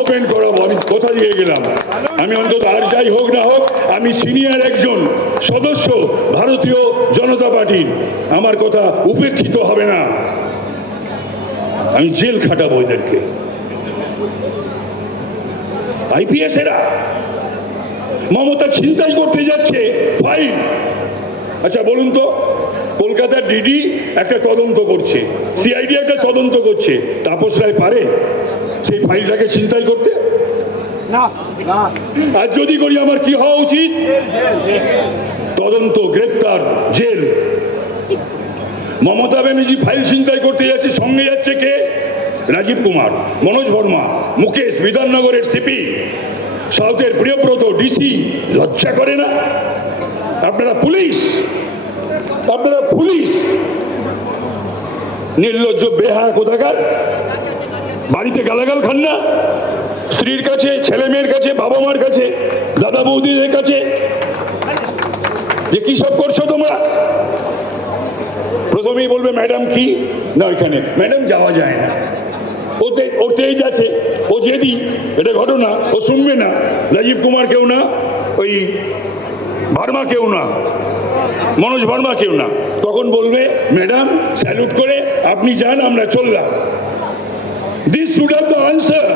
Open করাবো, আমি কথা দিয়ে গেলাম। আমি অন্তত আর যাই হোক না হোক, আমি সিনিয়র একজন সদস্য ভারতীয় জনতা পার্টির, আমার কথা উপেক্ষিত হবে না। আমি জেল খাটাবো এদেরকে। আইপিএস এরা মমতা ছিনতাই করতে যাচ্ছে ফাইল। আচ্ছা বলুন তো, কলকাতার ডিডি একটা তদন্ত করছে, সিআইডি একটা তদন্ত করছে, তাপস রায় পারে সেই ফাইলটাকে ছিনতাই করতে? না না। আর যদি করি আমার কি হওয়া উচিত? তদন্ত, গ্রেপ্তার, জেল। মমতা ব্যানার্জি ফাইল ছিনতাই করতে যাচ্ছে, সঙ্গে যাচ্ছে কে? রাজীব কুমার, মনোজ বর্মা, মুকেশ বিধাননগরের সিপি, সাউথের প্রিয়ব্রত ডিসি। লজ্জা করে না? আপনারা পুলিশ, আপনারা পুলিশ, নির্লজ্জ বেহায়া কোথাকার। বাড়িতে গালাগাল খান না? স্ত্রীর কাছে, ছেলে মেয়ের কাছে, বাবা মার কাছে, দাদা বৌদিদের কাছে, যে কি সব করছো তোমরা? প্রথমেই বলবে ম্যাডাম কি না, ওইখানে ম্যাডাম যাওয়া যায় না, ওর তেজ আছে, ও যেদি, এটা ঘটনা, ও শুনবে না। রাজীব কুমার কেউ না, ওই ভার্মা কেউ না, মনোজ ভার্মা কেউ না। তখন বলবে ম্যাডাম স্যালুট করে আপনি যান, আমরা চললাম। This should have the answer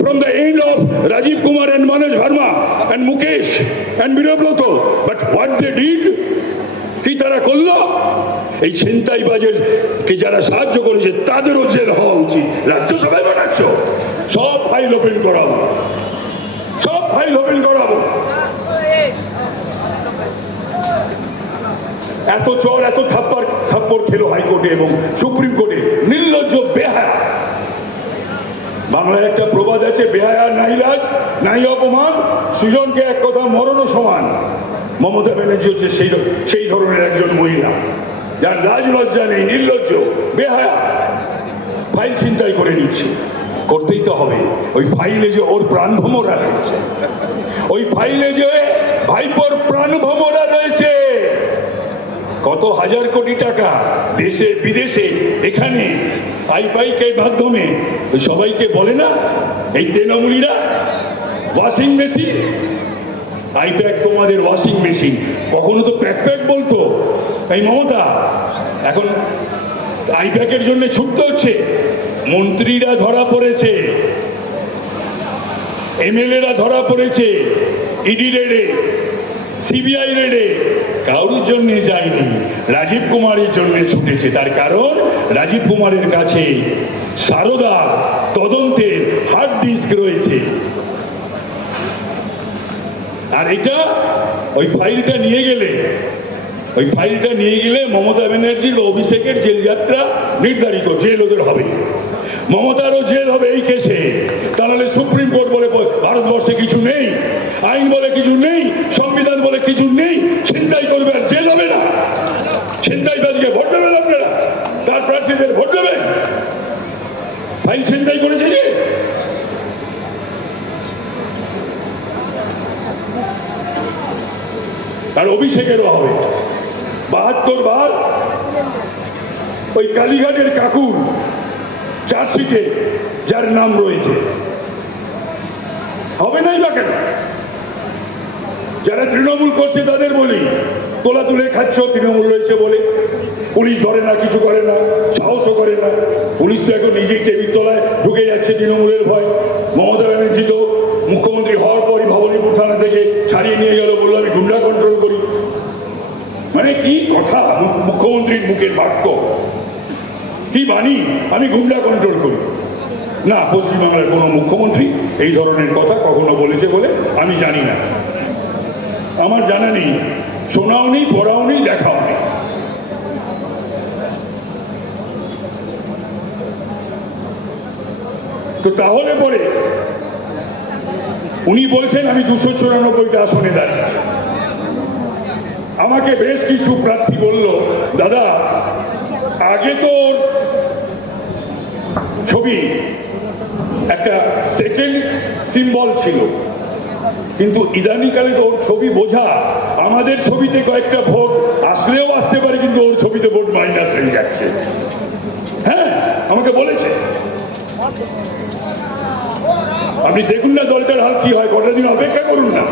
from the end of Rajiv Kumar and Manoj Verma and Mukesh and Birabroto. But what they did, কি তারা করলো? এই ছিনতাইবাজের কে যারা সাহায্য করেছে তাদেরও জেল হওয়া উচিত। রাজ্যসভায় বানাচ্ছ, সব ফাইল ওপেন করাবো, সব ফাইল ওপেন করাবো। এত চোর, এত থাপ্পড় খেলো হাইকোর্টে এবং সুপ্রিম কোর্টে, নির্লজ্জ বেহায়া। বাংলায় একটা প্রবাদ আছে, বেহায়া নাই লাজ নাই অপমান, সুজনকে এক কথা মরণও সমান। মমতা ব্যানার্জি হচ্ছে সেই ধরনের একজন মহিলা, যার লাজ লজ্জা নেই, নির্লজ্জ, বেহায়া। ফাইল ছিনতাই করে নিচ্ছে, করতেই তো হবে। ওই ফাইলে যে ওর প্রাণভোমরা রয়েছে, ওই ফাইলে যে ভাইপোর প্রাণভোমরা রয়েছে, কত হাজার কোটি টাকা দেশে বিদেশে, এখানে আইপাইকের মাধ্যমে সবাইকে বলে না এই তৃণমূলীরা ওয়াশিং মেশিন, আইপ্যাক তোমাদের ওয়াশিং মেশিন। কখনো তো প্যাক বলতো এই মমতা, এখন আইপ্যাকের জন্য ছুটতে হচ্ছে। মন্ত্রীরা ধরা পড়েছে, এমএলএরা ধরা পড়েছে, ইডি রেডে, সিবিআই রেডে, কারোর জন্য যায়নি, রাজীব কুমারের জন্য ছুটেছে। তার কারণ রাজীব কুমারের কাছে সারদা তদন্তের হার্ড ডিস্ক রয়েছে। আর এটা ওই ফাইলটা নিয়ে গেলে মমতা ব্যানার্জির অভিষেকের জেল যাত্রা নির্ধারিত, জেল ওদের হবে, মমতারও জেল হবে এই কেসে। তাহলে সুপ্রিম কোর্ট বলে ভারতবর্ষে কিছু নেই, আইন বলে কিছু নেই, সংবিধান বলে কিছু নেই, ছিনতাই করবে আর জেল হবে না। ছিনতাইবাজকে ভোট দেবেন আপনারা, তার প্রার্থীদের ভোট দেবেন। ফাইল ছিনতাই করেছে যে, আর অভিষেকেরও হবে 72 বার। ওই কালীঘাটের কাকুর চার্জশিটে যার নাম রয়েছে, হবে নাই বা কেন? যারা তৃণমূল করছে তাদের বলি, তোলা তুলে খাচ্ছ তৃণমূল রয়েছে বলে, পুলিশ ধরে না, কিছু করে না, সাহসও করে না। পুলিশ তো এখন নিজেই টেবিল তলায় ঢুকে যাচ্ছে তৃণমূলের ভয়। মমতা ব্যানার্জি তো মুখ্যমন্ত্রী হওয়ার পরই ভবানীপুর থানা থেকে ছাড়িয়ে নিয়ে গেল, বললো আমি গুন্ডা কন্ট্রোল করি। মানে কি কথা, মুখ্যমন্ত্রীর মুখের বাক্য, কি বাণী, আমি গুন্ডা কন্ট্রোল করি। না, পশ্চিমবাংলার কোনো মুখ্যমন্ত্রী এই ধরনের কথা কখনো বলেছে বলে আমি জানি না, আমার জানা নেই, শোনাও নেই, পড়াও নেই, দেখাও নেই। তো তাহলে পরে উনি বলছেন আমি 294টা আসনে দাঁড়িয়েছি। আমাকে বেশ কিছু প্রার্থী বলল, দাদা আগে তো ছবি একটা সেকেন্ড সিম্বল ছিল, কিন্তু ইদানিকালে তো ওর ছবি বোঝা, আমাদের ছবিতে কয়েকটা ভোট আসলেও আসতে পারে, কিন্তু ওর ছবিতে ভোট মাইনাস হয়ে যাচ্ছে। হ্যাঁ, আমাকে বলেছে। আপনি দেখুন না দলটার হাল কি হয়, কটা দিন অপেক্ষা করুন না।